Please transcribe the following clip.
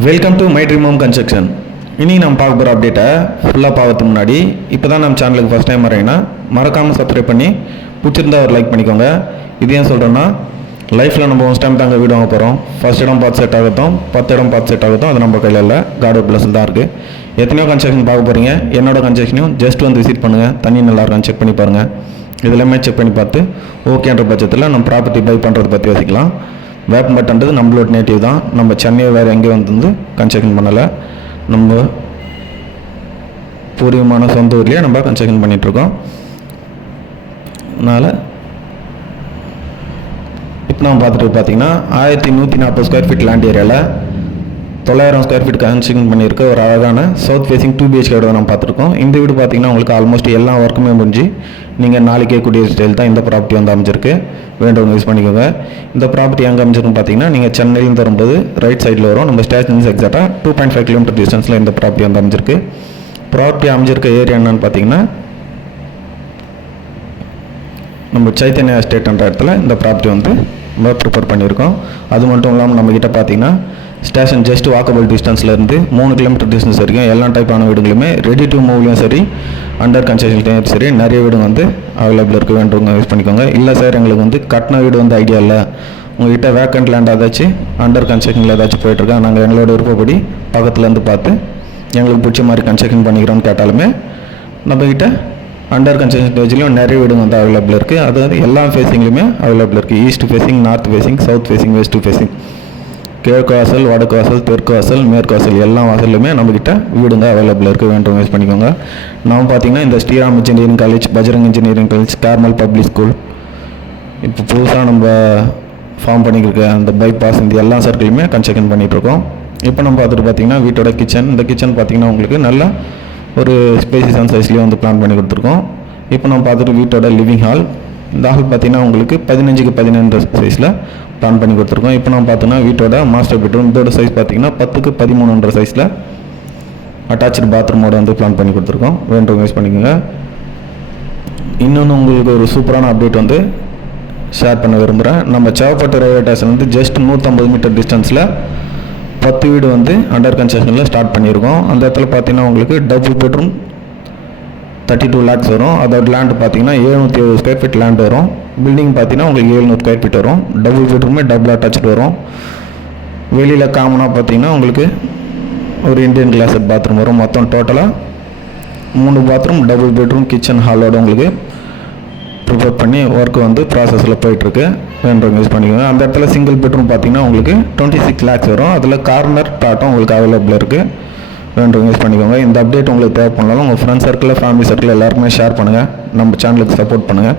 Welcome to my dream home construction. இனி நம்ம பார்க்க போகிற அப்டேட்டை ஃபுல்லாக பார்க்கறதுக்கு முன்னாடி இப்போ தான் நம்ம சேனலுக்கு ஃபஸ்ட் டைம் வரீங்கன்னா மறக்காமல் சப்ஸ்கிரைப் பண்ணி பிடிச்சிருந்தா ஒரு லைக் பண்ணிக்கோங்க. இது ஏன் சொல்கிறேன்னா, லைஃப்பில் நம்ம ஃபஸ்ட் டைம் தாங்க வீடு வாங்க போகிறோம். ஃபஸ்ட் இடம் பார்த்து செட் ஆகட்டும், 10 இடம் பார்த்து செட் ஆகட்டும், அது நம்ம கையில் இல்லை, காட் பிளஸில் தான் இருக்குது. எத்தனையோ கன்ஸ்ட்ரக்ஷன் பார்க்க போகிறீங்க. என்னோட கன்ஸ்ட்ரக்ஷனையும் ஜஸ்ட் வந்து விசிட் பண்ணுங்கள், தண்ணி நல்லா இருக்கான்னு செக் பண்ணி பாருங்கள். இதெல்லாமே செக் பண்ணி பார்த்து ஓகேன்ற பட்சத்தில் நம்ம ப்ராப்பர்ட்டி பை பண்ணுறதை பற்றி யோசிக்கலாம். வேப்பம்பட்டுன்றது நம்மளோட நேட்டிவ் தான். நம்ம சென்னை வேறு எங்கேயும் வந்து கன்ஸ்ட்ரக்ஷன் பண்ணலை, நம்ம பூர்வமான சொந்த ஊர்லேயே நம்ம கன்ஸ்ட்ரக்ஷன் பண்ணிகிட்ருக்கோம். அதனால் இப்போ நம்ம பார்த்துட்டு பார்த்தீங்கன்னா 1140 ஸ்கொயர் ஃபீட் லேண்ட் ஏரியாவில் 900 ஸ்கொயர் ஃபீட் கன்ஸ்ட்ரக்ஷன் பண்ணியிருக்க ஒரு அழகான சவுத் ஃபேசிங் 2 BHK வீடு நம்ம பார்த்துருக்கோம். இந்த வீடு பார்த்தீங்கன்னா உங்களுக்கு ஆல்மோஸ்ட் எல்லா ஒர்க்குமே முடிஞ்சு நீங்கள் நாளைக்கே கூடிய ஸ்டைல் தான் இந்த ப்ராப்பர்ட்டி வந்து அமைஞ்சிருக்கு. வேண்டவங்க யூஸ் பண்ணிக்கோங்க. இந்த ப்ராப்பர்ட்டி எங்கே அமைஞ்சிருக்குன்னு பார்த்தீங்கன்னா, நீங்கள் சென்னையிலேருந்து வரும்போது ரைட் சைடில் வரும். நம்ம ஸ்டேஷன் எக்ஸாக்டாக 2.5 கிலோமீட்டர் டிஸ்டன்ஸில் இந்த ப்ராப்பர்ட்டி வந்து அமைஞ்சிருக்கு. ப்ராப்பர்ட்டி அமைஞ்சிருக்க ஏரியா என்னன்னு பார்த்தீங்கன்னா, நம்ம சைத்தன்யா எஸ்டேட்ன்ற இடத்துல இந்த ப்ராப்பர்ட்டி வந்து நம்ம ப்ரிப்பேர் பண்ணியிருக்கோம். அது மட்டும் இல்லாமல் நம்மக்கிட்ட பார்த்தீங்கன்னா ஸ்டேஷன் ஜஸ்ட் வாக்கபிள் டிஸ்டன்ஸ்லேருந்து 3 கிலோமீட்டர் டிஸ்டன்ஸ் வரைக்கும் எல்லா டைப்பான வீடுகளுமே ரெடி டு மூவ்லையும் சரி, அண்டர் கன்ஸ்ட்ரக்ஷன்லையும் சரி நிறைய வீடுங்க வந்து அவைலபிள் இருக்குது. வேண்டவங்க யூஸ் பண்ணிக்கோங்க. இல்லை சார், எங்களுக்கு வந்து கட்டின வீடு வந்து ஐடியா இல்லை, உங்கள்கிட்ட வேக்கண்ட் லேண்ட் ஏதாச்சும் அண்டர் கன்ஸ்ட்ரக்ஷனில் ஏதாச்சும் போயிட்டுருக்கோம், நாங்கள் எங்களோட விருப்பப்படி பக்கத்துலேருந்து பார்த்து எங்களுக்கு பிடிச்ச மாதிரி கன்ஸ்ட்ரக்ஷன் பண்ணிக்கிறோன்னு கேட்டாலுமே நம்மக்கிட்ட அண்டர் கன்ஸ்ட்ரக்ஷன் ஸ்டேஜ்லையும் நிறைய வீடுங்க வந்து அவைலபிள் இருக்குது. அது வந்து எல்லா ஃபேஸிங்லையுமே அவைலபிள் இருக்குது. East facing, north facing, south facing, west facing, கிழக்கு வாசல், வடக்கு வாசல், தெற்கு வாசல், மேற்கு வாசல் எல்லா வாசல்லையுமே நம்மக்கிட்ட வீடுங்க அவைலபிள் இருக்குது. வேண்டும் யூஸ் பண்ணிக்கோங்க. நம்ம பார்த்தீங்கன்னா இந்த Sriram engineering college, Bajrang engineering college, Carmel public school, இப்போ புதுசாக நம்ம ஃபார்ம் பண்ணிக்கிருக்க அந்த பைபாஸ், இந்த எல்லா சர்க்கிளுமே கன்ஸ்ட்ரக்ஷன் பண்ணிகிட்ருக்கோம். இப்போ நம்ம பார்த்துட்டு பார்த்தீங்கன்னா வீட்டோட கிச்சன். இந்த கிச்சன் பார்த்தீங்கன்னா உங்களுக்கு நல்ல ஒரு ஸ்பேசியஸான சைஸ்லேயே வந்து பிளான் பண்ணி கொடுத்துருக்கோம். இப்போ நம்ம பார்த்துட்டு வீட்டோட லிவிங் ஹால். இந்த ஹால் பார்த்தீங்கன்னா உங்களுக்கு 15x15 சைஸில் பிளான் பண்ணி கொடுத்துருக்கோம். இப்போ நம்ம பார்த்தோன்னா வீட்டோட மாஸ்டர் பெட்ரூம். இதோட சைஸ் பார்த்தீங்கன்னா 10x13 சைஸில் அட்டாச்சு பாத்ரூமோட வந்து பிளான் பண்ணி கொடுத்துருக்கோம். வேண்டவங்க யூஸ் பண்ணிக்கோங்க. இன்னொன்று உங்களுக்கு ஒரு சூப்பரான அப்டேட் வந்து ஷேர் பண்ண விரும்புகிறேன். நம்ம சேவப்பட்டு ரயில்வே ஸ்டேஷன் வந்து ஜஸ்ட் 150 மீட்டர் டிஸ்டன்ஸில் 10 வீடு வந்து அண்டர் கன்ஸ்ட்ரக்ஷனில் ஸ்டார்ட் பண்ணியிருக்கோம். அந்த இடத்துல பார்த்தீங்கன்னா உங்களுக்கு டபுள் பெட்ரூம் 32 lakhs வரும். அதோட லேண்டு பார்த்தீங்கன்னா 770 ஸ்கொயர் ஃபீட் லேண்ட் வரும். பில்டிங் பார்த்தீங்கன்னா உங்களுக்கு 700 ஸ்கொயர் ஃபீட் வரும். டபுள் பெட்ரூமே டபுள் அட்டாச்சு வரும். வெளியில் காமனாக பார்த்தீங்கன்னா உங்களுக்கு ஒரு இந்தியன் கிளாஸட் பாத்ரூம் வரும். மொத்தம் டோட்டலாக 3 பாத்ரூம், டபுள் பெட்ரூம், கிச்சன் ஹாலோட உங்களுக்கு ப்ரிப்பேர் பண்ணி ஒர்க் வந்து ப்ராசஸில் போயிட்டுருக்கு. வேண்டவங்க யூஸ் பண்ணிக்கோங்க. அந்த இடத்துல சிங்கிள் பெட்ரூம் பார்த்தீங்கன்னா உங்களுக்கு 26 lakhs வரும். அதில் கார்னர் பிளாட்டும் உங்களுக்கு அவைலபிள் இருக்குது. வேண்டவங்க யூஸ் பண்ணிக்கோங்க. இந்த அப்டேட் உங்களுக்கு தேவைப்படலாம் உங்கள் ஃப்ரெண்ட்ஸ் சர்க்கிள், ஃபேமிலி சர்க்கிள் எல்லாருக்குமே ஷேர் பண்ணுங்கள். நம்ம சேனலுக்கு சப்போர்ட் பண்ணுங்கள்.